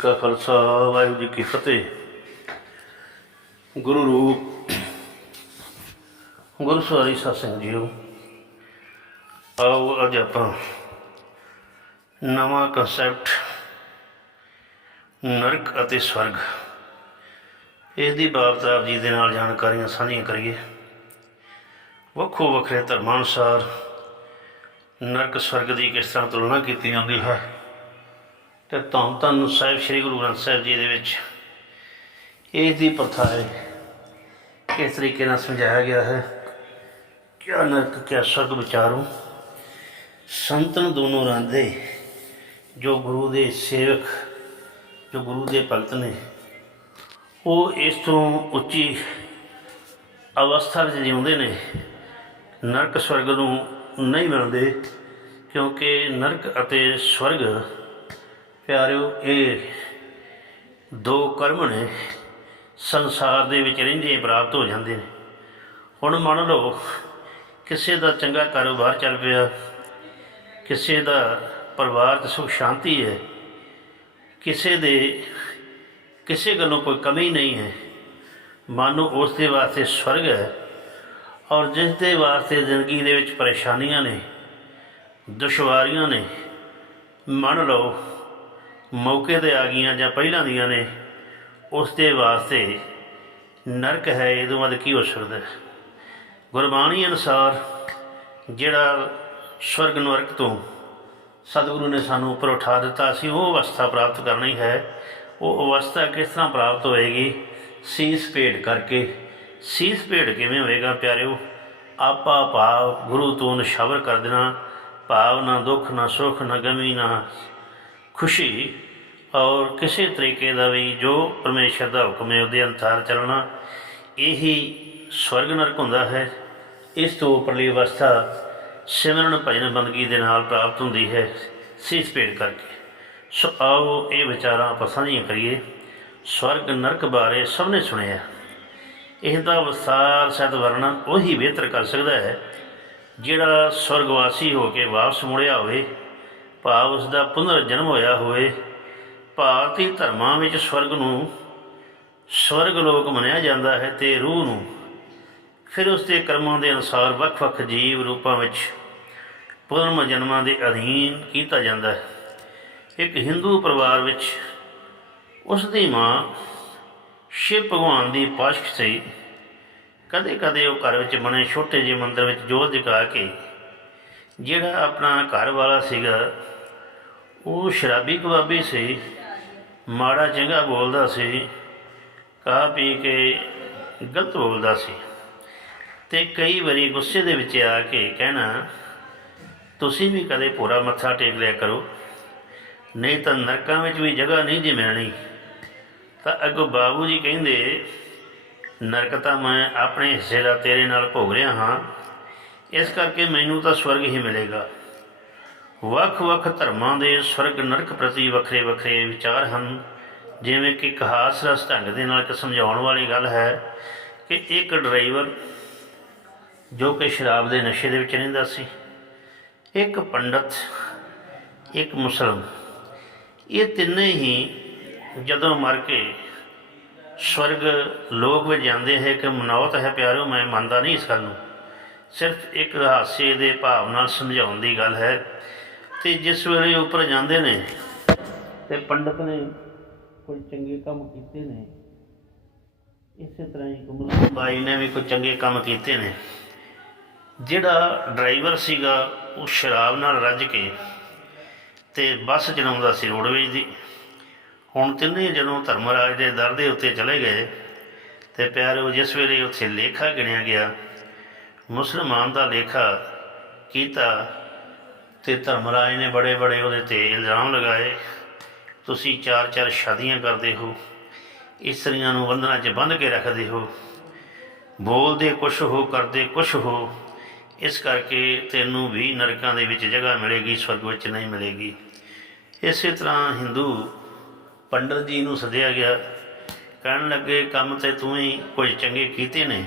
ਕਾ ਖਾਲਸਾ, ਵਾਹਿਗੁਰੂ ਜੀ ਕੀ ਫਤਿਹ। ਗੁਰੂ ਰੂਪ, ਗੁਰੂ ਸਵਾਰੀ ਸਾਧ ਸੰਗਤ ਜੀਓ। ਆਓ ਅੱਜ ਆਪਾਂ ਨਵਾਂ ਕਨਸੈਪਟ ਨਰਕ ਅਤੇ ਸਵਰਗ। ਇਸ ਦੀ ਬਾਬਤ ਆਪ ਜੀ ਦੇ ਨਾਲ ਜਾਣਕਾਰੀਆਂ ਸਾਂਝੀਆਂ ਕਰੀਏ। ਵੱਖੋ ਵੱਖਰੇ ਧਰਮਾਂ ਅਨੁਸਾਰ ਨਰਕ, ਸਵਰਗ ਦੀ ਕਿਸ ਤਰ੍ਹਾਂ ਤੁਲਨਾ ਕੀਤੀ ਜਾਂਦੀ ਹੈ? ਤੇ ਧੰਨ ਧੰਨ ਸਾਹਿਬ ਸ੍ਰੀ ਗੁਰੂ ਗ੍ਰੰਥ ਸਾਹਿਬ ਜੀ ਦੇ ਵਿੱਚ ਇਸ ਦੀ ਪ੍ਰਥਾ ਹੈ ਕਿਸ ਤਰੀਕੇ ਨਾਲ ਸਮਝਾਇਆ ਗਿਆ ਹੈ, ਕਿਆ ਨਰਕ, ਕਿਆ ਸਵਰਗ ਵਿਚਾਰੋ ਸੰਤਨ ਦੋਨੋਂ ਰਾਂਦੇ ਜੋ ਗੁਰੂ ਦੇ ਸੇਵਕ, ਜੋ ਗੁਰੂ ਦੇ ਭਗਤ ਨੇ, ਉਹ ਇਸ ਤੋਂ ਉੱਚੀ ਅਵਸਥਾ ਵਿੱਚ ਜਿਉਂਦੇ ਨੇ, ਨਰਕ ਸਵਰਗ ਨੂੰ ਨਹੀਂ ਮਿਲਦੇ, ਕਿਉਂਕਿ ਨਰਕ ਅਤੇ ਸਵਰਗ ਪਿਆਰਿਓ, ਇਹ ਦੋ ਕਰਮ ਨੇ, ਸੰਸਾਰ ਦੇ ਵਿੱਚ ਰਹਿੰਦੇ ਹੀ ਪ੍ਰਾਪਤ ਹੋ ਜਾਂਦੇ ਨੇ। ਹੁਣ ਮੰਨ ਲਓ, ਕਿਸੇ ਦਾ ਚੰਗਾ ਕਾਰੋਬਾਰ ਚੱਲ ਪਿਆ, ਕਿਸੇ ਦਾ ਪਰਿਵਾਰ 'ਚ ਸੁਖ ਸ਼ਾਂਤੀ ਹੈ, ਕਿਸੇ ਦੇ, ਕਿਸੇ ਗੱਲੋਂ ਕੋਈ ਕਮੀ ਨਹੀਂ ਹੈ, ਮਾਨੋ ਉਸ ਦੇ ਵਾਸਤੇ ਸਵਰਗ ਹੈ ਔਰ ਜਿਸ ਦੇ ਵਾਸਤੇ ਜ਼ਿੰਦਗੀ ਦੇ ਵਿੱਚ ਪਰੇਸ਼ਾਨੀਆਂ ਨੇ, ਦੁਸ਼ਵਾਰੀਆਂ ਨੇ, ਮੰਨ ਲਓ ਮੌਕੇ ਤੇ ਆ ਗਈਆਂ ਜਾਂ ਪਹਿਲਾਂ ਦੀਆਂ ਨੇ, ਉਸ ਦੇ ਵਾਸਤੇ ਨਰਕ ਹੈ, ਇਹ ਤੋਂ ਵੱਧ ਕੀ ਹੋ ਸਕਦਾ ਹੈ? ਗੁਰਬਾਣੀ ਅਨੁਸਾਰ ਜਿਹੜਾ ਸਵਰਗ ਨਰਕ ਤੋਂ ਸਤਿਗੁਰੂ ਨੇ ਸਾਨੂੰ ਉੱਪਰ ਉਠਾ ਦਿੱਤਾ ਸੀ ਉਹ ਅਵਸਥਾ ਪ੍ਰਾਪਤ ਕਰਨੀ ਹੈ। ਉਹ ਅਵਸਥਾ ਕਿਸ ਤਰ੍ਹਾਂ ਪ੍ਰਾਪਤ ਹੋਏਗੀ? ਸੀਸ ਭੇਟ ਕਰਕੇ। ਸੀਸ ਭੇਟ ਕਿਵੇਂ ਹੋਏਗਾ ਪਿਆਰਿਓ? ਆਪਾ ਭਾਵ ਗੁਰੂ ਤੋਂ ਨਿਸ਼ਾਵਰ ਕਰ ਦੇਣਾ, ਭਾਵ ਨਾ ਦੁੱਖ, ਨਾ ਸੁੱਖ, ਨਾ ਗਮੀ, ਨਾ ਖੁਸ਼ੀ ਔਰ ਕਿਸੇ ਤਰੀਕੇ ਦਾ ਵੀ ਜੋ ਪਰਮੇਸ਼ਰ ਦਾ ਹੁਕਮ ਹੈ, ਉਹਦੇ ਅਨੁਸਾਰ ਚੱਲਣਾ, ਇਹੀ ਸਵਰਗ ਨਰਕ ਹੁੰਦਾ ਹੈ। ਇਸ ਤੋਂ ਉੱਪਰਲੀ ਅਵਸਥਾ ਸਿਮਰਨ ਭਜਨ ਬੰਦਗੀ ਦੇ ਨਾਲ ਪ੍ਰਾਪਤ ਹੁੰਦੀ ਹੈ, ਸੀਸ ਭੇਟ ਕਰਕੇ। ਸੋ ਆਓ ਇਹ ਵਿਚਾਰਾਂ ਆਪਾਂ ਸਾਂਝੀਆਂ ਕਰੀਏ। ਸਵਰਗ ਨਰਕ ਬਾਰੇ ਸਭ ਨੇ ਸੁਣਿਆ। ਇਸ ਦਾ ਵਿਸਥਾਰ ਸਤ ਵਰਣਨ ਉਹੀ ਬਿਹਤਰ ਕਰ ਸਕਦਾ ਹੈ, ਜਿਹੜਾ ਸਵਰਗਵਾਸੀ ਹੋ ਕੇ ਵਾਪਸ ਮੁੜਿਆ ਹੋਵੇ। ਭਾਵ ਉਸ ਦਾ ਪੁਨਰ ਜਨਮ ਹੋਇਆ ਹੋਵੇ ਭਾਰਤੀ ਧਰਮਾਂ ਵਿੱਚ ਸਵਰਗ ਨੂੰ ਸਵਰਗ ਲੋਕ ਮੰਨਿਆ ਜਾਂਦਾ ਹੈ ਤੇ ਰੂਹ ਨੂੰ, ਫਿਰ ਉਸ ਦੇ ਕਰਮਾਂ ਦੇ ਅਨੁਸਾਰ ਵੱਖ-ਵੱਖ ਜੀਵ ਰੂਪਾਂ ਵਿੱਚ ਪੁਨਰ ਜਨਮਾਂ ਦੇ ਅਧੀਨ ਕੀਤਾ ਜਾਂਦਾ ਹੈ। ਇੱਕ ਹਿੰਦੂ ਪਰਿਵਾਰ ਵਿੱਚ ਉਸ ਦੀ ਮਾਂ ਸ਼ਿਵ ਭਗਵਾਨ ਦੀ ਪਾਸ਼ਕ ਸੀ। ਕਦੇ ਕਦੇ ਉਹ ਘਰ ਵਿੱਚ ਬਣੇ ਛੋਟੇ ਜਿਹੇ ਮੰਦਰ ਵਿੱਚ ਜੋਤ ਜਗਾ ਕੇ ਜਿਹੜਾ ਆਪਣਾ ਘਰ ਵਾਲਾ ਸੀਗਾ ਉਹ ਸ਼ਰਾਬੀ ਕਬਾਬੀ ਸੀ। ਮਾੜਾ ਚੰਗਾ ਬੋਲਦਾ ਸੀ। ਕਾ ਪੀ ਕੇ ਗਲਤ ਬੋਲਦਾ ਸੀ। ਤੇ ਕਈ ਵਾਰੀ ਗੁੱਸੇ ਦੇ ਵਿੱਚ ਆ ਕੇ ਕਹਿਣਾ, ਤੁਸੀਂ ਵੀ ਕਦੇ ਪੂਰਾ ਮੱਥਾ ਟੇਕ ਲਿਆ ਕਰੋ। ਨਹੀਂ ਤਾਂ ਨਰਕਾਂ ਵਿੱਚ ਵੀ ਜਗ੍ਹਾ ਨਹੀਂ ਜੀ ਮਿਲਣੀ। ਤਾਂ ਅੱਗੋਂ ਬਾਬੂ ਜੀ ਕਹਿੰਦੇ, ਨਰਕ ਤਾਂ ਮੈਂ ਆਪਣੇ ਹਿੱਸੇ ਦਾ ਤੇਰੇ ਨਾਲ ਭੋਗ ਰਿਹਾ ਹਾਂ। ਇਸ ਕਰਕੇ ਮੈਨੂੰ ਤਾਂ ਸਵਰਗ ਹੀ ਮਿਲੇਗਾ। ਵੱਖ-ਵੱਖ ਧਰਮਾਂ ਦੇ ਸਵਰਗ ਨਰਕ ਪ੍ਰਤੀ ਵੱਖਰੇ-ਵੱਖਰੇ ਵਿਚਾਰ ਹਨ। ਜਿਵੇਂ ਕਿ ਇੱਕ ਹਾਸ ਰਸ ਢੰਗ ਦੇ ਨਾਲ ਇੱਕ ਸਮਝਾਉਣ ਵਾਲੀ ਗੱਲ ਹੈ ਕਿ ਇੱਕ ਡਰਾਈਵਰ ਜੋ ਕਿ ਸ਼ਰਾਬ ਦੇ ਨਸ਼ੇ ਦੇ ਵਿੱਚ ਰਹਿੰਦਾ ਸੀ, ਇੱਕ ਪੰਡਤ, ਇੱਕ ਮੁਸਲਮ, ਇਹ ਤਿੰਨੇ ਹੀ ਜਦੋਂ ਮਰ ਕੇ ਸਵਰਗ ਲੋਕ ਵਿੱਚ ਜਾਂਦੇ ਹੈ ਕਿ ਮਨੌਤ ਹੈ, ਪਿਆਰਿਓ, ਮੈਂ ਮੰਨਦਾ ਨਹੀਂ ਇਸ ਗੱਲ ਨੂੰ। ਸਿਰਫ ਇੱਕ ਹਾਸੇ ਦੇ ਭਾਵ ਨਾਲ ਸਮਝਾਉਣ ਦੀ ਗੱਲ ਹੈ ਤੇ ਜਿਸ ਵੇਲੇ ਉੱਪਰ ਜਾਂਦੇ ਨੇ ਤੇ ਪੰਡਤ ਨੇ ਕੋਈ ਚੰਗੇ ਕੰਮ ਕੀਤੇ ਨੇ, ਇਸੇ ਤਰ੍ਹਾਂ ਹੀ ਕੁਮਲ ਬਾਈ ਨੇ ਵੀ ਕੋਈ ਚੰਗੇ ਕੰਮ ਕੀਤੇ ਨੇ। ਜਿਹੜਾ ਡਰਾਈਵਰ ਸੀਗਾ, ਉਹ ਸ਼ਰਾਬ ਨਾਲ ਰੱਜ ਕੇ ਤੇ ਬੱਸ ਚਲਾਉਂਦਾ ਸੀ ਰੋਡਵੇਜ ਦੀ। ਹੁਣ ਤਿੰਨੇ ਜਦੋਂ ਧਰਮਰਾਜ ਦੇ ਦਰ ਦੇ ਉੱਤੇ ਚਲੇ ਗਏ ਤੇ ਪਿਆਰਿਓ, ਜਿਸ ਵੇਲੇ ਉੱਥੇ ਲੇਖਾ ਗਿਣਿਆ ਗਿਆ, ਮੁਸਲਮਾਨ ਦਾ ਲੇਖਾ ਕੀਤਾ ਤੇ ਧਰਮਰਾਜ ਨੇ ਬੜੇ ਬੜੇ ਉਹਦੇ ਤੇ ਇਲਜ਼ਾਮ ਲਗਾਏ। ਤੁਸੀਂ ਚਾਰ ਚਾਰ ਸ਼ਾਦੀਆਂ ਕਰਦੇ ਹੋ, ਇਸਤਰੀਆਂ ਨੂੰ ਬੰਧਨਾਂ 'ਚ ਬੰਨ੍ਹ ਕੇ ਰੱਖਦੇ ਹੋ। ਬੋਲਦੇ ਕੁਛ ਹੋ, ਕਰਦੇ ਕੁਛ ਹੋ, ਇਸ ਕਰਕੇ ਤੈਨੂੰ ਵੀ ਨਰਕਾਂ ਦੇ ਵਿੱਚ ਜਗ੍ਹਾ ਮਿਲੇਗੀ, ਸਵਰਗ ਵਿੱਚ ਨਹੀਂ ਮਿਲੇਗੀ। ਇਸੇ ਤਰ੍ਹਾਂ ਹਿੰਦੂ ਪੰਡਤ ਜੀ ਨੂੰ ਸੱਦਿਆ ਗਿਆ, ਕਹਿਣ ਲੱਗੇ, ਕੰਮ ਤੇ ਤੂੰ ਹੀ ਕੁਝ ਚੰਗੇ ਕੀਤੇ ਨੇ,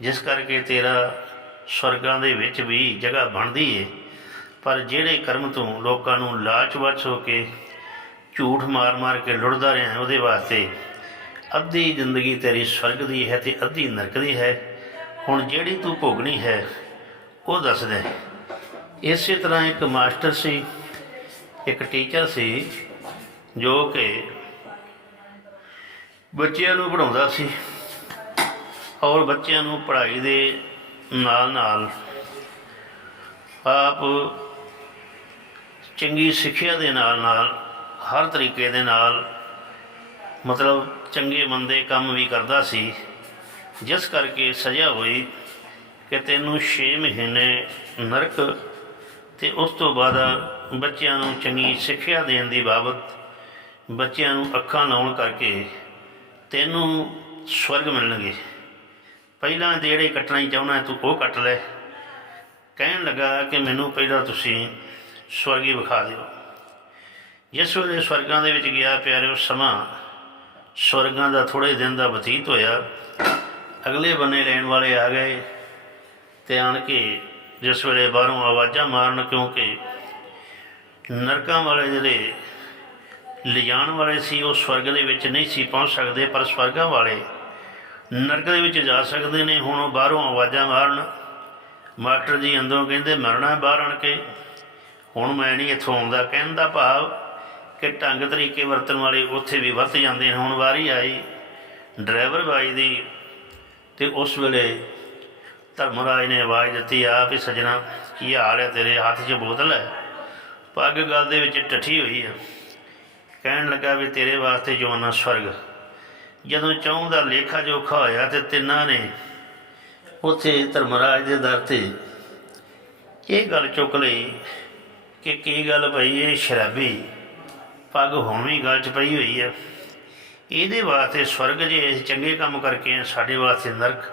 ਜਿਸ ਕਰਕੇ ਤੇਰਾ ਸਵਰਗਾਂ ਦੇ ਵਿੱਚ ਵੀ ਜਗ੍ਹਾ ਬਣਦੀ ਏ। ਪਰ ਜਿਹੜੇ ਕਰਮ ਤੋਂ ਲੋਕਾਂ ਨੂੰ ਲਾਲਚ ਵਚ ਹੋ ਕੇ ਝੂਠ ਮਾਰ-ਮਾਰ ਕੇ ਲੁੱਟਦਾ ਰਿਹਾ ਉਹਦੇ ਵਾਸਤੇ ਅੱਧੀ ਜ਼ਿੰਦਗੀ ਤੇਰੀ ਸਵਰਗ ਦੀ ਹੈ ਤੇ ਅੱਧੀ ਨਰਕ ਦੀ ਹੈ। ਹੁਣ ਜਿਹੜੀ ਤੂੰ ਭੋਗਣੀ ਹੈ, ਉਹ ਦੱਸ ਦੇ। ਇਸੇ ਤਰ੍ਹਾਂ ਇੱਕ ਮਾਸਟਰ ਸੀ, ਇੱਕ ਟੀਚਰ ਸੀ, ਜੋ ਕਿ ਬੱਚਿਆਂ ਨੂੰ ਪੜਾਉਂਦਾ ਸੀ ਔਰ ਬੱਚਿਆਂ ਨੂੰ ਪੜ੍ਹਾਈ ਦੇ ਨਾਲ ਨਾਲ ਆਪ ਚੰਗੀ ਸਿੱਖਿਆ ਦੇ ਨਾਲ ਨਾਲ, ਹਰ ਤਰੀਕੇ ਦੇ ਨਾਲ ਮਤਲਬ ਚੰਗੇ ਮੰਦੇ ਕੰਮ ਵੀ ਕਰਦਾ ਸੀ। ਜਿਸ ਕਰਕੇ ਸਜ਼ਾ ਹੋਈ ਕਿ ਤੈਨੂੰ 6 ਮਹੀਨੇ ਨਰਕ ਤੇ ਉਸ ਤੋਂ ਬਾਅਦ ਬੱਚਿਆਂ ਨੂੰ ਚੰਗੀ ਸਿੱਖਿਆ ਦੇਣ ਦੀ ਬਾਬਤ ਬੱਚਿਆਂ ਨੂੰ ਅੱਖਾਂ ਲਾਉਣ ਕਰਕੇ ਤੈਨੂੰ ਸਵਰਗ ਮਿਲਣਗੇ। ਪਹਿਲਾਂ ਜਿਹੜੇ ਕੱਟਣਾ ਹੀ ਚਾਹੁੰਦਾ ਤੂੰ ਉਹ ਕੱਟ ਲੈ। ਕਹਿਣ ਲੱਗਾ ਕਿ ਮੈਨੂੰ ਪਹਿਲਾਂ ਤੁਸੀਂ ਸਵਰਗੀ ਵਿਖਾ ਦਿਓ। ਜਿਸ ਵੇਲੇ ਸਵਰਗਾਂ ਦੇ ਵਿੱਚ ਗਿਆ, ਪਿਆਰਿਓ, ਸਮਾਂ ਸਵਰਗਾਂ ਦਾ ਥੋੜੇ ਦਿਨ ਦਾ ਬਤੀਤ ਹੋਇਆ। ਅਗਲੇ ਬੰਨੇ ਲੈਣ ਵਾਲੇ ਆ ਗਏ ਤੇ ਆਣ ਕੇ ਜਿਸ ਵੇਲੇ ਬਾਹਰੋਂ ਆਵਾਜ਼ਾਂ ਮਾਰਨ, ਕਿਉਂਕਿ ਨਰਕਾਂ ਵਾਲੇ ਜਿਹੜੇ ਲਿਜਾਣ ਵਾਲੇ ਸੀ, ਉਹ ਸਵਰਗ ਦੇ ਵਿੱਚ ਨਹੀਂ ਸੀ ਪਹੁੰਚ ਸਕਦੇ, ਪਰ ਸਵਰਗਾਂ ਵਾਲੇ ਨਰਕ ਦੇ ਵਿੱਚ ਜਾ ਸਕਦੇ ਨੇ। ਹੁਣ ਉਹ ਬਾਹਰੋਂ ਆਵਾਜ਼ਾਂ ਮਾਰਨ, ਮਾਸਟਰ ਜੀ ਅੰਦਰੋਂ ਕਹਿੰਦੇ, ਮਰਨਾ ਬਾਹਰ ਆਣ ਕੇ। ਹੁਣ ਮੈਂ ਨਹੀਂ ਇੱਥੋਂ ਆਉਂਦਾ। ਕਹਿਣ ਦਾ ਭਾਵ ਕਿ ਢੰਗ ਤਰੀਕੇ ਵਰਤਣ ਵਾਲੇ ਉੱਥੇ ਵੀ ਵਰਤ ਜਾਂਦੇ ਨੇ। ਹੁਣ ਵਾਰੀ ਆਈ ਡਰਾਈਵਰ ਬਾਈ ਦੀ ਤੇ ਉਸ ਵੇਲੇ ਧਰਮਰਾਜ ਨੇ ਆਵਾਜ਼ ਦਿੱਤੀ ਆ ਵੀ ਸਜਣਾ, ਕੀ ਹਾਲ ਹੈ ਤੇਰੇ? ਹੱਥ 'ਚ ਬੋਤਲ ਹੈ? ਪੱਗ ਗੱਲ ਦੇ ਵਿੱਚ ਟੱਠੀ ਹੋਈ ਆ। ਕਹਿਣ ਲੱਗਾ ਵੀ ਤੇਰੇ ਵਾਸਤੇ ਜਵਾਨਾ ਸਵਰਗ। ਜਦੋਂ ਚੌਂ ਦਾ ਲੇਖਾ ਜੋਖਾ ਹੋਇਆ ਤੇ ਤਿੰਨਾਂ ਨੇ ਉੱਥੇ ਧਰਮਰਾਜ ਦੇ ਦਰ ਤੇ ਇਹ ਗੱਲ ਚੁੱਕ ਲਈ ਕਿ ਕੀ ਗੱਲ ਭਾਈ ਇਹ ਸ਼ਰਾਬੀ? ਪੱਗ ਹੁਣ ਵੀ ਗੱਲ 'ਚ ਪਈ ਹੋਈ ਹੈ ਇਹਦੇ ਵਾਸਤੇ ਸਵਰਗ ਜੇ ਅਸੀਂ ਚੰਗੇ ਕੰਮ ਕਰਕੇ ਆ, ਸਾਡੇ ਵਾਸਤੇ ਨਰਕ।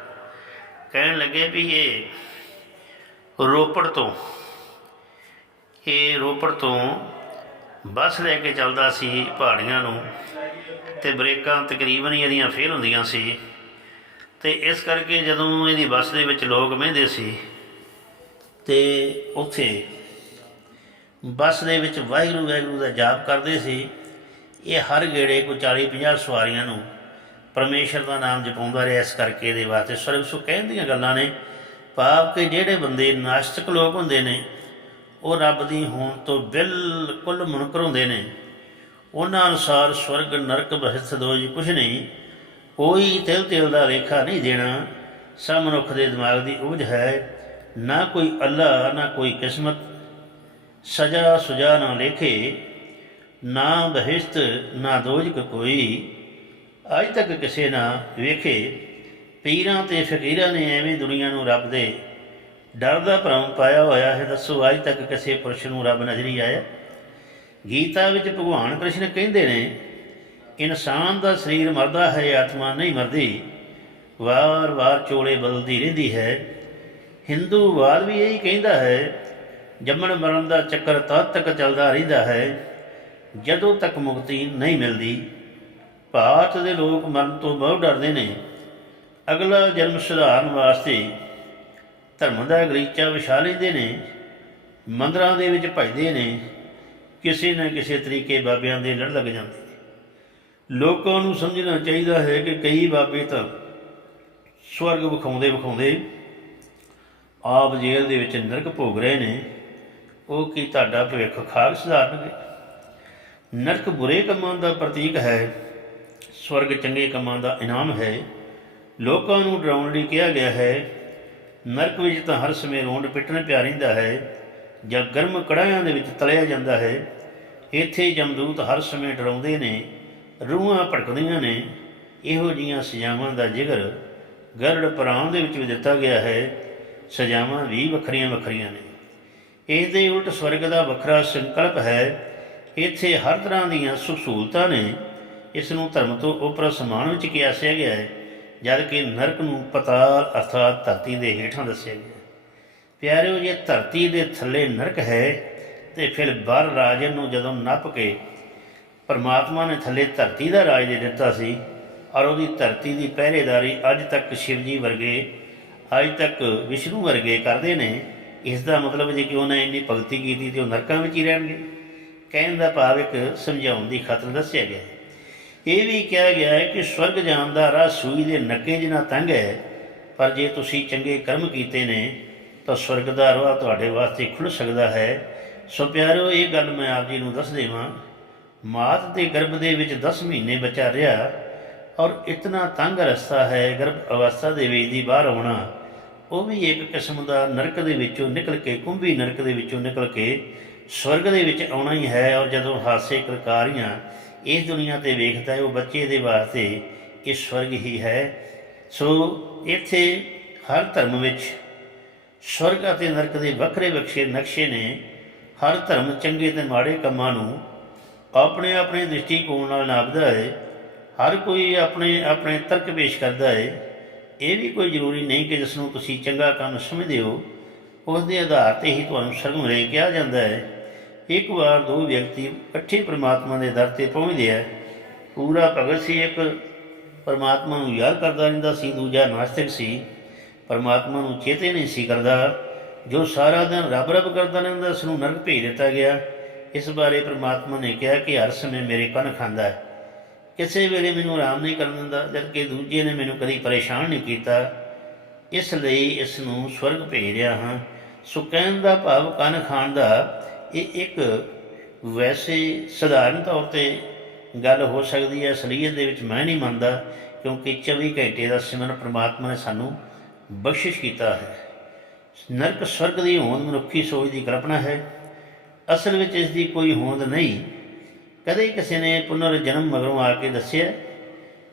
ਕਹਿਣ ਲੱਗੇ ਵੀ ਇਹ ਰੋਪੜ ਤੋਂ, ਇਹ ਰੋਪੜ ਤੋਂ ਬੱਸ ਲੈ ਕੇ ਚੱਲਦਾ ਸੀ ਪਹਾੜੀਆਂ ਨੂੰ ਤੇ ਬ੍ਰੇਕਾਂ ਤਕਰੀਬਨ ਹੀ ਇਹਦੀਆਂ ਫੇਲ ਹੁੰਦੀਆਂ ਸੀ। ਤੇ ਇਸ ਕਰਕੇ ਜਦੋਂ ਇਹਦੀ ਬੱਸ ਦੇ ਵਿੱਚ ਲੋਕ ਬਹਿੰਦੇ ਸੀ ਤੇ ਉੱਥੇ ਬੱਸ ਦੇ ਵਿੱਚ ਵਾਹਿਗੁਰੂ ਵਾਹਿਗੁਰੂ ਦਾ ਜਾਪ ਕਰਦੇ ਸੀ। ਇਹ ਹਰ ਗੇੜੇ ਕੋਈ 40 50 ਸਵਾਰੀਆਂ ਨੂੰ ਪਰਮੇਸ਼ਰ ਦਾ ਨਾਮ ਜਪਾਉਂਦਾ ਰਿਹਾ। ਇਸ ਕਰਕੇ ਇਹਦੇ ਵਾਸਤੇ ਸਰਬ ਸੁ ਕਹਿਣ ਦੀਆਂ ਗੱਲਾਂ ਨੇ। ਪਾਪ ਕੇ ਜਿਹੜੇ ਬੰਦੇ ਨਾਸਤਿਕ ਲੋਕ ਹੁੰਦੇ ਨੇ, ਉਹ ਰੱਬ ਦੀ ਹੋਣ ਤੋਂ ਬਿਲਕੁਲ ਮੁਨਕਰ ਹੁੰਦੇ ਨੇ। ਉਹਨਾਂ ਅਨੁਸਾਰ ਸਵਰਗ, ਨਰਕ ਬਹਿਸਤ ਦੋਜ ਕੁਛ ਨਹੀਂ। ਕੋਈ ਤਿਲ ਤਿਲ ਦਾ ਰੇਖਾ ਨਹੀਂ ਦੇਣਾ। ਸਭ ਮਨੁੱਖ ਦੇ ਦਿਮਾਗ ਦੀ ਉਪਜ ਹੈ। ਨਾ ਕੋਈ ਅੱਲਾ, ਨਾ ਕੋਈ ਕਿਸਮਤ ਸਜਾ ਸੁਜਾ ਨਾ ਲੇਖੇ, ਨਾ ਬਹਿਸ਼ਤ, ਨਾ ਦੋਜਕ ਕੋਈ। ਅੱਜ ਤੱਕ ਕਿਸੇ ਨਾ ਵੇਖੇ, ਪੀਰਾਂ ਤੇ ਫਕੀਰਾਂ ਨੇ ਐਵੇਂ ਦੁਨੀਆ ਨੂੰ ਰੱਬ ਦੇ ਡਰ ਦਾ ਭਰਮ ਪਾਇਆ ਹੋਇਆ ਹੈ। ਦੱਸੋ, ਅੱਜ ਤੱਕ ਕਿਸੇ ਪੁਰਸ਼ ਨੂੰ ਰੱਬ ਨਜ਼ਰੀ ਆਇਆ? ਗੀਤਾ ਵਿੱਚ ਭਗਵਾਨ ਕ੍ਰਿਸ਼ਨ ਕਹਿੰਦੇ ਨੇ, ਇਨਸਾਨ ਦਾ ਸਰੀਰ ਮਰਦਾ ਹੈ, ਆਤਮਾ ਨਹੀਂ ਮਰਦੀ। ਵਾਰ-ਵਾਰ ਚੋਲੇ ਬਦਲਦੀ ਰਹਿੰਦੀ ਹੈ। ਹਿੰਦੂਵਾਦ ਵੀ ਇਹੀ ਕਹਿੰਦਾ ਹੈ ਜੰਮਣ ਮਰਨ ਦਾ ਚੱਕਰ ਤਦ ਤੱਕ ਚੱਲਦਾ ਰਹਿੰਦਾ ਹੈ ਜਦੋਂ ਤੱਕ ਮੁਕਤੀ ਨਹੀਂ ਮਿਲਦੀ। ਭਾਰਤ ਦੇ ਲੋਕ ਮਰਨ ਤੋਂ ਬਹੁਤ ਡਰਦੇ ਨੇ। ਅਗਲਾ ਜਨਮ ਸੁਧਾਰਨ ਵਾਸਤੇ ਧਰਮ ਦਾ ਗਰੀਚਾ ਵਿਛਾ ਲੈਂਦੇ ਨੇ। ਮੰਦਰਾਂ ਦੇ ਵਿੱਚ ਭਜਦੇ ਨੇ। ਕਿਸੇ ਨਾ ਕਿਸੇ ਤਰੀਕੇ ਬਾਬਿਆਂ ਦੇ ਲੜ ਲੱਗ ਜਾਂਦੇ ਨੇ। ਲੋਕਾਂ ਨੂੰ ਸਮਝਣਾ ਚਾਹੀਦਾ ਹੈ ਕਿ ਕਈ ਬਾਬੇ ਤਾਂ ਸਵਰਗ ਵਿਖਾਉਂਦੇ ਵਿਖਾਉਂਦੇ ਆਪ ਜੇਲ੍ਹ ਦੇ ਵਿੱਚ ਨਰਕ ਭੋਗ ਰਹੇ ਨੇ। ਉਹ ਕੀ ਤੁਹਾਡਾ ਭਵਿੱਖ ਖਾਕ ਸੁਧਾਰਨਗੇ? ਨਰਕ ਬੁਰੇ ਕੰਮਾਂ ਦਾ ਪ੍ਰਤੀਕ ਹੈ, ਸਵਰਗ ਚੰਗੇ ਕੰਮਾਂ ਦਾ ਇਨਾਮ ਹੈ। ਲੋਕਾਂ ਨੂੰ ਡਰਾਉਣ ਲਈ ਕਿਹਾ ਗਿਆ ਹੈ, ਨਰਕ ਵਿੱਚ ਤਾਂ ਹਰ ਸਮੇਂ ਰੋਂਡ ਪਿੱਟਣ ਪਿਆ ਰਹਿੰਦਾ ਹੈ, ਜਾਂ ਗਰਮ ਕੜਾਹਿਆਂ ਦੇ ਵਿੱਚ ਤਲਿਆ ਜਾਂਦਾ ਹੈ। ਇੱਥੇ ਜਮਦੂਤ ਹਰ ਸਮੇਂ ਡਰਾਉਂਦੇ ਨੇ, ਰੂਹਾਂ ਭੜਕਦੀਆਂ ਨੇ। ਇਹੋ ਜੀਆਂ ਸਜ਼ਾਵਾਂ ਦਾ ਜ਼ਿਕਰ ਗਰੜ ਪੁਰਾਣ ਦੇ ਵਿੱਚ ਵੀ ਦਿੱਤਾ ਗਿਆ ਹੈ। ਸਜ਼ਾਵਾਂ ਵੀ ਵੱਖਰੀਆਂ ਵੱਖਰੀਆਂ ਨੇ। ਇਸ ਦੇ ਉਲਟ ਸਵਰਗ ਦਾ ਵੱਖਰਾ ਸੰਕਲਪ ਹੈ ਇੱਥੇ ਹਰ ਤਰ੍ਹਾਂ ਦੀਆਂ ਸੁੱਖ ਸਹੂਲਤਾਂ ਨੇ ਇਸ ਨੂੰ ਧਰਮ ਤੋਂ ਉੱਪਰ ਸਮਾਨ ਵਿੱਚ ਕਿਆਸਿਆ ਗਿਆ ਹੈ, ਜਦ ਕਿ ਨਰਕ ਨੂੰ ਪਤਾਲ ਅਰਥਾਤ ਧਰਤੀ ਦੇ ਹੇਠਾਂ ਦੱਸਿਆ ਗਿਆ ਹੈ। ਪਿਆਰਿਓ, ਜੇ ਧਰਤੀ ਦੇ ਥੱਲੇ ਨਰਕ ਹੈ, ਤੇ ਫਿਰ ਬਰ ਰਾਜਨ ਨੂੰ ਜਦੋਂ ਨੱਪ ਕੇ ਪਰਮਾਤਮਾ ਨੇ ਥੱਲੇ ਧਰਤੀ ਦਾ ਰਾਜ ਦੇ ਦਿੱਤਾ ਸੀ, ਔਰ ਉਹਦੀ ਧਰਤੀ ਦੀ ਪਹਿਰੇਦਾਰੀ ਅੱਜ ਤੱਕ ਸ਼ਿਵ ਜੀ ਵਰਗੇ, ਅੱਜ ਤੱਕ ਵਿਸ਼ਨੂੰ ਵਰਗੇ ਕਰਦੇ ਨੇ ਇਸ ਦਾ ਮਤਲਬ ਜੇ ਕਿ ਉਹਨਾਂ ਇੰਨੀ ਭਗਤੀ ਕੀਤੀ ਤੇ ਉਹ ਨਰਕਾਂ ਵਿੱਚ ਹੀ ਰਹਿਣਗੇ। ਕਹਿਣ ਦਾ ਭਾਵ ਇੱਕ ਸਮਝਾਉਣ ਦੀ ਖਾਤਰ ਦੱਸਿਆ ਗਿਆ ਇਹ ਵੀ ਕਿਹਾ ਗਿਆ ਹੈ ਕਿ ਸਵਰਗ ਜਾਣ ਦਾ ਰਾਹ ਸੂਈ ਦੇ ਨੱਕੇ ਜਿੰਨਾ ਤੰਗ ਹੈ, ਪਰ ਜੇ ਤੁਸੀਂ ਚੰਗੇ ਕਰਮ ਕੀਤੇ ਨੇ, ਤਾਂ ਸਵਰਗ ਦਾ ਰਾਹ ਤੁਹਾਡੇ ਵਾਸਤੇ ਖੁੱਲ ਸਕਦਾ ਹੈ। ਸੋ ਪਿਆਰਿਓ ਇਹ ਗੱਲ ਮੈਂ ਆਪ ਜੀ ਨੂੰ ਦੱਸ ਦੇਵਾਂ, ਮਾਤ ਦੇ ਗਰਭ ਦੇ ਵਿੱਚ 10 ਮਹੀਨੇ ਬੱਚਾ ਰਿਹਾ ਔਰ ਇਤਨਾ ਤੰਗ ਰਸਤਾ ਹੈ, ਗਰਭ ਅਵਸਥਾ ਦੇ ਵਿੱਚ ਦੀ ਬਾਹਰ ਆਉਣਾ ਉਹ ਵੀ ਇੱਕ ਕਿਸਮ ਦਾ ਨਰਕ ਦੇ ਵਿੱਚੋਂ ਨਿਕਲ ਕੇ, ਕੁੰਭੀ ਨਰਕ ਦੇ ਵਿੱਚੋਂ ਨਿਕਲ ਕੇ ਸਵਰਗ ਦੇ ਵਿੱਚ ਆਉਣਾ ਹੀ ਹੈ ਔਰ ਜਦੋਂ ਹਾਸੇ ਕਲਕਾਰੀਆਂ ਇਸ ਦੁਨੀਆ ਤੇ ਵੇਖਦਾ ਹੈ, ਉਹ ਬੱਚੇ ਦੇ ਵਾਸਤੇ ਇਹ ਸਵਰਗ ਹੀ ਹੈ। ਸੋ ਇੱਥੇ ਹਰ ਧਰਮ ਵਿੱਚ ਸਵਰਗ ਅਤੇ ਨਰਕ ਦੇ ਵੱਖਰੇ ਵੱਖਰੇ ਨਕਸ਼ੇ ਨੇ। ਹਰ ਧਰਮ ਚੰਗੇ ਤੇ ਮਾੜੇ ਕੰਮਾਂ ਨੂੰ ਆਪਣੇ ਆਪਣੇ ਦ੍ਰਿਸ਼ਟੀਕੋਣ ਨਾਲ ਨਾਪਦਾ ਹੈ। ਹਰ ਕੋਈ ਆਪਣੇ ਆਪਣੇ ਤਰਕ ਪੇਸ਼ ਕਰਦਾ ਹੈ। ਇਹ ਵੀ ਕੋਈ ਜ਼ਰੂਰੀ ਨਹੀਂ ਕਿ ਜਿਸ ਨੂੰ ਤੁਸੀਂ ਚੰਗਾ ਕੰਮ ਸਮਝਦੇ ਹੋ ਉਸ ਦੇ ਆਧਾਰ ਤੇ ਹੀ ਤੁਹਾਨੂੰ ਸਰਗਮ ਰੇ ਕਿਹਾ ਜਾਂਦਾ ਹੈ। ਇੱਕ ਵਾਰ ਦੋ ਵਿਅਕਤੀ ਇਕੱਠੇ ਪ੍ਰਮਾਤਮਾ ਦੇ ਦਰ ਤੇ ਪਹੁੰਚਦੇ ਆ, ਪੂਰਾ ਭਗਤ ਸੀ ਇੱਕ, ਪਰਮਾਤਮਾ ਨੂੰ ਯਾਦ ਕਰਦਾ ਰਹਿੰਦਾ ਸੀ, ਦੂਜਾ ਨਾਸਤਿਕ ਸੀ, ਪਰਮਾਤਮਾ ਨੂੰ ਚੇਤੇ ਨਹੀਂ ਸੀ ਕਰਦਾ, ਜੋ ਸਾਰਾ ਦਿਨ ਰੱਬ ਰੱਬ ਕਰਦਾ ਰਹਿੰਦਾ ਉਸ ਨੂੰ ਨਰਕ ਭੇਜ ਦਿੱਤਾ ਗਿਆ। ਇਸ ਬਾਰੇ ਪਰਮਾਤਮਾ ਨੇ ਕਿਹਾ ਕਿ ਹਰ ਸਮੇਂ ਮੇਰੇ ਕੰਨ ਖਾਂਦਾ ਹੈ। ਕਿਸੇ ਵੇਲੇ ਮੈਨੂੰ ਆਰਾਮ ਨਹੀਂ ਕਰਨ ਦਿੰਦਾ, ਜਦਕਿ ਦੂਜੇ ਨੇ ਮੈਨੂੰ ਕਦੀ ਪਰੇਸ਼ਾਨ ਨਹੀਂ ਕੀਤਾ। ਇਸ ਲਈ ਇਸ ਨੂੰ ਸਵਰਗ ਭੇਜ ਰਿਹਾ ਹਾਂ। ਸੋ ਕਹਿਣ ਦਾ ਭਾਵ ਕੰਨ ਖਾਣ ਦਾ ਇਹ ਇੱਕ ਵੈਸੇ ਸਧਾਰਨ ਤੌਰ ਤੇ ਗੱਲ ਹੋ ਸਕਦੀ ਹੈ। ਅਸਲੀਅਤ ਦੇ ਵਿੱਚ ਮੈਂ ਨਹੀਂ ਮੰਨਦਾ, ਕਿਉਂਕਿ 24 ਘੰਟੇ ਦਾ ਸਿਮਰਨ ਪ੍ਰਮਾਤਮਾ ਨੇ ਸਾਨੂੰ ਬਖਸ਼ਿਸ਼ ਕੀਤਾ ਹੈ। ਨਰਕ ਸਵਰਗ ਦੀ ਹੋਂਦ ਮਨੁੱਖੀ ਸੋਚ ਦੀ ਕਲਪਨਾ ਹੈ। ਅਸਲ ਵਿੱਚ ਇਸ ਦੀ ਕੋਈ ਹੋਂਦ ਨਹੀਂ ਕਦੇ ਕਿਸੇ ਨੇ ਪੁਨਰ ਜਨਮ ਮਗਰੋਂ ਆ ਕੇ ਦੱਸਿਆ,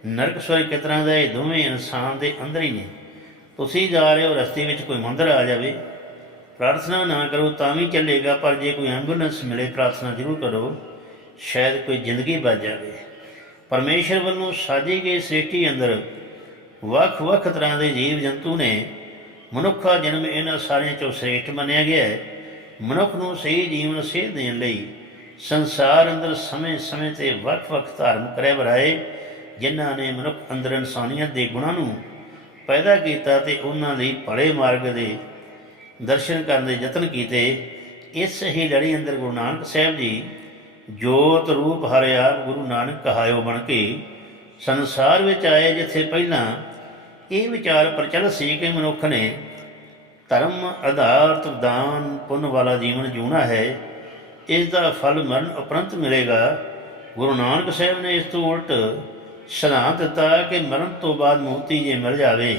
ਨਰਕ ਸਵਰਗ ਕਿਸ ਤਰ੍ਹਾਂ ਦਾ ਇਹ ਦੋਵੇਂ ਇਨਸਾਨ ਦੇ ਅੰਦਰ ਹੀ ਨੇ। ਤੁਸੀਂ ਜਾ ਰਹੇ ਹੋ, ਰਸਤੇ ਵਿੱਚ ਕੋਈ ਮੰਦਰ ਆ ਜਾਵੇ, ਪ੍ਰਾਰਥਨਾ ਨਾ ਕਰੋ, ਤਾਂ ਵੀ ਚੱਲੇਗਾ, ਪਰ ਜੇ ਕੋਈ ਐਂਬੂਲੈਂਸ ਮਿਲੇ, ਪ੍ਰਾਰਥਨਾ ਜ਼ਰੂਰ ਕਰੋ, ਸ਼ਾਇਦ ਕੋਈ ਜ਼ਿੰਦਗੀ ਬਚ ਜਾਵੇ। ਪਰਮੇਸ਼ਰ ਵੱਲੋਂ ਸਾਜੀ ਗਈ ਸ੍ਰਿਸ਼ਟੀ ਅੰਦਰ ਵੱਖ-ਵੱਖ ਤਰ੍ਹਾਂ ਦੇ ਜੀਵ ਜੰਤੂ ਨੇ ਮਨੁੱਖਾ ਜਨਮ ਇਹਨਾਂ ਸਾਰਿਆਂ ਚੋਂ ਸ੍ਰੇਸ਼ਟ ਮੰਨਿਆ ਗਿਆ ਹੈ। ਮਨੁੱਖ ਨੂੰ ਸਹੀ ਜੀਵਨ ਸੇਧ ਦੇਣ ਲਈ ਸੰਸਾਰ ਅੰਦਰ ਸਮੇਂ-ਸਮੇਂ ਤੇ ਵੱਖ-ਵੱਖ ਧਾਰਮਿਕ ਰਹਿ ਬਰਾਏ ਜਿਨ੍ਹਾਂ ਨੇ ਮਨੁੱਖ ਅੰਦਰ ਇਨਸਾਨੀਅਤ ਦੇ ਗੁਣਾਂ ਨੂੰ ਪੈਦਾ ਕੀਤਾ ਤੇ ਉਹਨਾਂ ਲਈ ਭਲੇ ਮਾਰਗ ਦੇ ਦਰਸ਼ਨ ਕਰਨ ਦੇ ਯਤਨ ਕੀਤੇ, ਇਸ ਹੀ ਲੜੀ ਅੰਦਰ ਗੁਰੂ ਨਾਨਕ ਸਾਹਿਬ ਜੀ ਜੋਤ ਰੂਪ ਹਰਿ ਗੁਰੂ ਨਾਨਕ ਕਹਾਇਓ ਬਣ ਕੇ ਸੰਸਾਰ ਵਿੱਚ ਆਏ, ਜਿੱਥੇ ਪਹਿਲਾਂ ਇਹ ਵਿਚਾਰ ਪ੍ਰਚਲਿਤ ਸੀ ਕਿ ਮਨੁੱਖ ਨੇ ਧਰਮ, ਆਧਾਰਿਤ, ਦਾਨ, ਪੁੰਨ ਵਾਲਾ ਜੀਵਨ ਜਿਉਣਾ ਹੈ। ਇਸ ਦਾ ਫਲ ਮਰਨ ਉਪਰੰਤ ਮਿਲੇਗਾ। ਗੁਰੂ ਨਾਨਕ ਸਾਹਿਬ ਨੇ ਇਸ ਤੋਂ ਉਲਟ ਸਲਾਹ ਦਿੱਤਾ ਕਿ ਮਰਨ ਤੋਂ ਬਾਅਦ ਮੁਕਤੀ ਜੇ ਮਿਲ ਜਾਵੇ,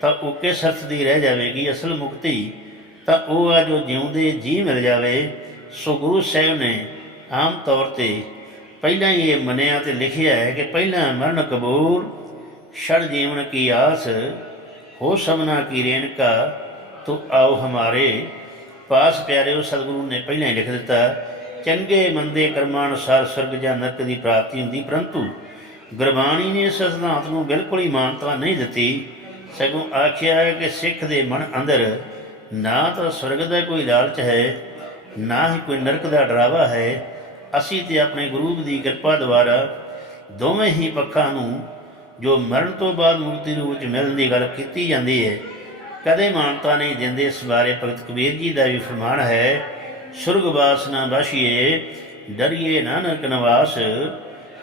ਤਾਂ ਉਹ ਕਿਸ ਅਰਥ ਦੀ ਰਹਿ ਜਾਵੇਗੀ? ਅਸਲ ਮੁਕਤੀ ਤਾਂ ਉਹ ਆ ਜੋ ਜਿਉਂਦੇ ਜੀ ਮਿਲ ਜਾਵੇ। ਸੋ ਗੁਰੂ ਸਾਹਿਬ ਨੇ ਆਮ ਤੌਰ ਤੇ ਪਹਿਲਾਂ ਹੀ ਇਹ ਮੰਨਿਆ ਤੇ ਲਿਖਿਆ ਹੈ ਕਿ ਪਹਿਲਾਂ ਮਰਨ ਕਬੂਰ ਛੜ ਜੀਵਨ ਕੀ ਆਸ, ਹੋ ਸਮਨਾ ਕੀ ਰੇਣਕਾ, ਤੋ ਆਓ ਹਮਾਰੇ। ਪਾਸ ਪਿਆਰਿਓ, ਸਤਿਗੁਰੂ ਨੇ ਪਹਿਲਾਂ ਹੀ ਲਿਖ ਦਿੱਤਾ, ਚੰਗੇ ਮੰਦੇ ਕਰਮਾਂ ਅਨੁਸਾਰ ਸਵਰਗ ਜਾਂ ਨਰਕ ਦੀ ਪ੍ਰਾਪਤੀ ਹੁੰਦੀ, ਪਰੰਤੂ ਗੁਰਬਾਣੀ ਨੇ ਇਸ ਸਿਧਾਂਤ ਨੂੰ ਬਿਲਕੁਲ ਹੀ ਮਾਨਤਾ ਨਹੀਂ ਦਿੱਤੀ। ਸਗੋਂ ਆਖਿਆ ਹੈ ਕਿ ਸਿੱਖ ਦੇ ਮਨ ਅੰਦਰ ਨਾ ਤਾਂ ਸਵਰਗ ਦਾ ਕੋਈ ਲਾਲਚ ਹੈ, ਨਾ ਹੀ ਕੋਈ ਨਰਕ ਦਾ ਡਰਾਵਾ ਹੈ। ਅਸੀਂ ਤੇ ਆਪਣੇ ਗੁਰੂ ਦੀ ਕਿਰਪਾ ਦੁਆਰਾ ਦੋਵੇਂ ਹੀ ਪੱਖਾਂ ਨੂੰ ਜੋ ਮਰਨ ਤੋਂ ਬਾਅਦ ਮੁਕਤੀ ਰੂਪ ਵਿੱਚ ਮਿਲਣ ਦੀ ਗੱਲ ਕੀਤੀ ਜਾਂਦੀ ਹੈ ਕਦੇ ਮਾਨਤਾ ਨਹੀਂ ਦਿੰਦੇ ਇਸ ਬਾਰੇ, ਭਗਤ ਕਬੀਰ ਜੀ ਦਾ ਵੀ ਫਰਮਾਨ ਹੈ ਸੁਰਗਵਾਸ ਨਾ ਬਸ਼ੀਏ, ਡਰੀਏ ਨਾਨਕ ਨਿਵਾਸ।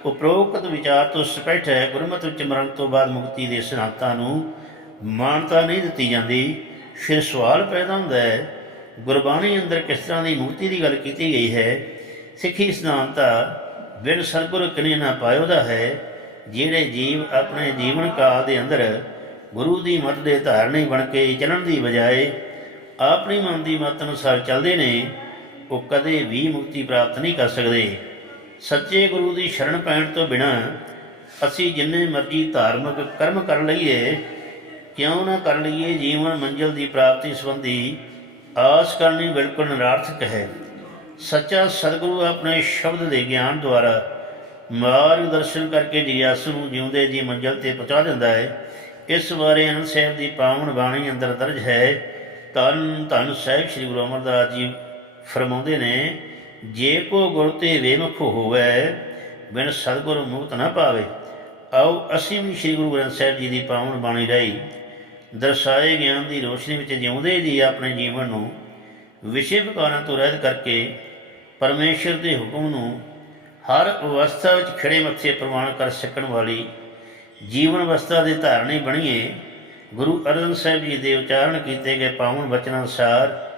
ਉਪਰੋਕਤ ਵਿਚਾਰ ਤੋਂ ਸਪਸ਼ਟ ਹੈ, ਗੁਰਮਤਿ ਵਿੱਚ ਮਰਨ ਤੋਂ ਬਾਅਦ ਮੁਕਤੀ ਦੇ ਸਿਧਾਂਤਾਂ ਨੂੰ ਮਾਨਤਾ ਨਹੀਂ ਦਿੱਤੀ ਜਾਂਦੀ। ਫਿਰ ਸਵਾਲ ਪੈਦਾ ਹੁੰਦਾ ਹੈ, ਗੁਰਬਾਣੀ ਅੰਦਰ ਕਿਸ ਤਰ੍ਹਾਂ ਦੀ ਮੁਕਤੀ ਦੀ ਗੱਲ ਕੀਤੀ ਗਈ ਹੈ? ਸਿੱਖੀ ਸਿਧਾਂਤਾ ਬਿਨ ਸਰਗੁਰ ਕਨੇ ਨਾ ਪਾਇਓ ਦਾ ਹੈ, ਜਿਹੜੇ ਜੀਵ ਆਪਣੇ ਜੀਵਨ ਕਾਲ ਦੇ ਅੰਦਰ ਗੁਰੂ ਦੀ ਮੱਤ ਦੇ ਧਾਰਨੀ ਬਣ ਕੇ ਚੱਲਣ ਦੀ ਬਜਾਏ ਆਪਣੀ ਮਨ ਦੀ ਮੱਤ ਅਨੁਸਾਰ ਚੱਲਦੇ ਨੇ, ਉਹ ਕਦੇ ਵੀ ਮੁਕਤੀ ਪ੍ਰਾਪਤ ਨਹੀਂ ਕਰ ਸਕਦੇ। ਸੱਚੇ ਗੁਰੂ ਦੀ ਸ਼ਰਨ ਪੈਣ ਤੋਂ ਬਿਨਾ ਅਸੀਂ ਜਿੰਨੇ ਮਰਜ਼ੀ ਧਾਰਮਿਕ ਕਰਮ ਕਰ ਲਈਏ, ਕਿਉਂ ਨਾ ਕਰ ਲਈਏ ਜੀਵਨ ਮੰਜ਼ਿਲ ਦੀ ਪ੍ਰਾਪਤੀ ਸੰਬੰਧੀ ਆਸ ਕਰਨੀ ਬਿਲਕੁਲ ਨਿਰਾਰਥਕ ਹੈ। ਸੱਚਾ ਸਤਿਗੁਰੂ ਆਪਣੇ ਸ਼ਬਦ ਦੇ ਗਿਆਨ ਦੁਆਰਾ ਮਾਰਗ ਦਰਸ਼ਨ ਕਰਕੇ ਜਿਗਿਆਸੂ ਨੂੰ ਜਿਉਂਦੇ ਜੀ ਮੰਜ਼ਿਲ ਤੇ ਪਹੁੰਚਾ ਦਿੰਦਾ ਹੈ ਇਸ ਬਾਰੇ ਅਨੰਦ ਸਾਹਿਬ ਦੀ ਪਾਵਨ ਬਾਣੀ ਅੰਦਰ ਦਰਜ ਹੈ ਤਨ ਧੰਨ ਸਾਹਿਬ ਸ੍ਰੀ ਗੁਰੂ ਅਮਰਦਾਸ ਜੀ ਫਰਮਾਉਂਦੇ ਨੇ, ਜੇ ਕੋ ਗੁਰ ਤੇ ਵੇਮਖ ਹੋਵੇ, ਬਿਨ ਸਤਿਗੁਰ ਮੁਕਤ ਨਾ ਪਾਵੇ। ਆਓ ਅਸੀਂ ਵੀ ਸ੍ਰੀ ਗੁਰੂ ਗ੍ਰੰਥ ਸਾਹਿਬ ਜੀ ਦੀ ਪਾਵਨ ਬਾਣੀ ਰਾਹੀਂ ਦਰਸਾਏ ਗਿਆਨ ਦੀ ਰੋਸ਼ਨੀ ਵਿੱਚ ਜਿਉਂਦੇ ਜੀ ਆਪਣੇ ਜੀਵਨ ਨੂੰ, ਵਿਸ਼ੇ ਵਿਕਾਰਾਂ ਤੋਂ ਰਹਿਤ ਕਰਕੇ ਪਰਮੇਸ਼ਰ ਦੇ ਹੁਕਮ ਨੂੰ ਹਰ ਅਵਸਥਾ ਵਿੱਚ ਖੜੇ ਮੱਥੇ ਪ੍ਰਮਾਣ ਕਰ ਸਕਣ ਵਾਲੀ ਜੀਵਨ ਅਵਸਥਾ ਦੇ ਧਾਰਨੀ ਬਣੀਏ, ਗੁਰੂ ਅਰਜਨ ਸਾਹਿਬ ਜੀ ਦੇ ਉਚਾਰਨ ਕੀਤੇ ਗਏ ਪਾਵਨ ਬਚਨਾਂ ਅਨੁਸਾਰ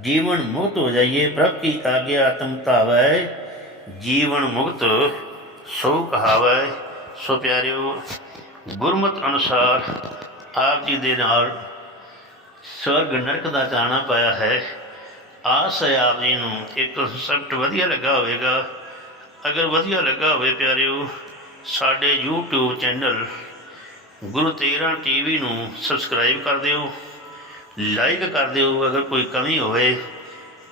ਜੀਵਨ ਮੁਕਤ ਹੋ ਜਾਈਏ, ਪ੍ਰਭ ਕੀ ਆਗਿਆ ਆਤਮ ਧਾਵੈ, ਜੀਵਨ ਮੁਕਤ ਸੋ ਕਹਾਵੈ। ਸੋ ਪਿਆਰਿਓ, ਗੁਰਮਤ ਅਨੁਸਾਰ ਆਪ ਜੀ ਦੇ ਨਾਲ ਸਵਰਗ ਨਰਕ ਦਾ ਜਾਣਾ ਪਾਇਆ ਹੈ। ਆਸ ਹੈ ਆਪ ਜੀ ਨੂੰ ਇਹ ਕਨਸੈਪਟ ਵਧੀਆ ਲੱਗਾ ਹੋਵੇਗਾ। ਅਗਰ ਵਧੀਆ ਲੱਗਾ ਹੋਵੇ ਪਿਆਰਿਓ ਸਾਡੇ YouTube ਚੈਨਲ ਗੁਰੂ ਤੇਰਾ ਟੀਵੀ ਨੂੰ ਸਬਸਕ੍ਰਾਈਬ ਕਰ ਦਿਓ ਲਾਈਕ ਕਰ ਦਿਓ, ਅਗਰ ਕੋਈ ਕਮੀ ਹੋਵੇ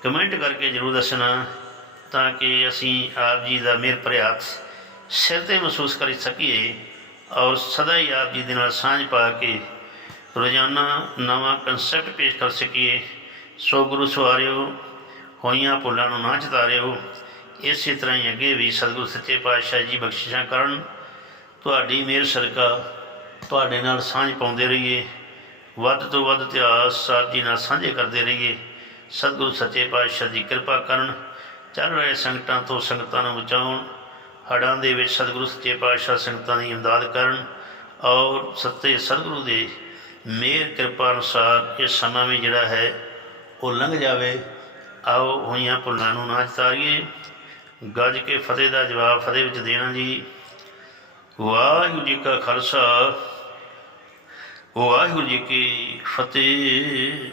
ਕਮੈਂਟ ਕਰਕੇ ਜਰੂਰ ਦੱਸਣਾ ਤਾਂ ਕਿ ਅਸੀਂ ਆਪ ਜੀ ਦਾ ਮਿਹਰ ਭਰਿਆ ਸਿਰ ਤੇ ਮਹਿਸੂਸ ਕਰ ਸਕੀਏ ਔਰ ਸਦਾ ਹੀ ਆਪ ਜੀ ਦੇ ਨਾਲ ਸਾਂਝ ਪਾ ਕੇ ਰੋਜ਼ਾਨਾ ਨਵਾਂ ਕਨਸੈਪਟ ਪੇਸ਼ ਕਰ ਸਕੀਏ। ਸੋ ਗੁਰੂ ਸਵਾਰਿਓ, ਹੋਈਆਂ ਭੁੱਲਾਂ ਨੂੰ ਨਾ ਚਤਾਰਿਓ ਇਸੇ ਤਰ੍ਹਾਂ ਹੀ ਅੱਗੇ ਵੀ ਸਤਿਗੁਰੂ ਸੱਚੇ ਪਾਤਸ਼ਾਹ ਜੀ ਬਖਸ਼ਿਸ਼ਾਂ ਕਰਨ। ਤੁਹਾਡੀ ਮਿਹਰ ਸਰਕਾ ਤੁਹਾਡੇ ਨਾਲ ਸਾਂਝ ਪਾਉਂਦੇ ਰਹੀਏ। ਵੱਧ ਤੋਂ ਵੱਧ ਇਤਿਹਾਸ ਸਾਹਿਬ ਜੀ ਨਾਲ ਸਾਂਝੇ ਕਰਦੇ ਰਹੀਏ। ਸਤਿਗੁਰੂ ਸੱਚੇ ਪਾਤਸ਼ਾਹ ਦੀ ਕਿਰਪਾ ਕਰਨ। ਚੱਲ ਰਹੇ ਸੰਕਟਾਂ ਤੋਂ ਸੰਗਤਾਂ ਨੂੰ ਬਚਾਉਣ। ਹੜ੍ਹਾਂ ਦੇ ਵਿੱਚ ਸਤਿਗੁਰੂ ਸੱਚੇ ਪਾਤਸ਼ਾਹ ਸੰਗਤਾਂ ਦੀ ਇਮਦਾਦ ਕਰਨ। ਔਰ ਸੱਤੇ ਸਤਿਗੁਰੂ ਦੇ ਮਿਹਰ ਕਿਰਪਾ ਅਨੁਸਾਰ ਇਹ ਸਮਾਂ ਵੀ ਜਿਹੜਾ ਹੈ, ਉਹ ਲੰਘ ਜਾਵੇ। ਆਓ ਹੋਈਆਂ ਭੁੱਲਾਂ ਨੂੰ ਨਾ ਚਤਾਰੀਏ ਗੱਜ ਕੇ ਫਤਿਹ ਦਾ ਜਵਾਬ ਫਤਿਹ ਵਿੱਚ ਦੇਣਾ ਜੀ। ਵਾਹਿਗੁਰੂ ਜੀ ਕਾ ਖਾਲਸਾ, ਵਾਹਿਗੁਰੂ ਜੀ ਕੀ ਫਤਿਹ।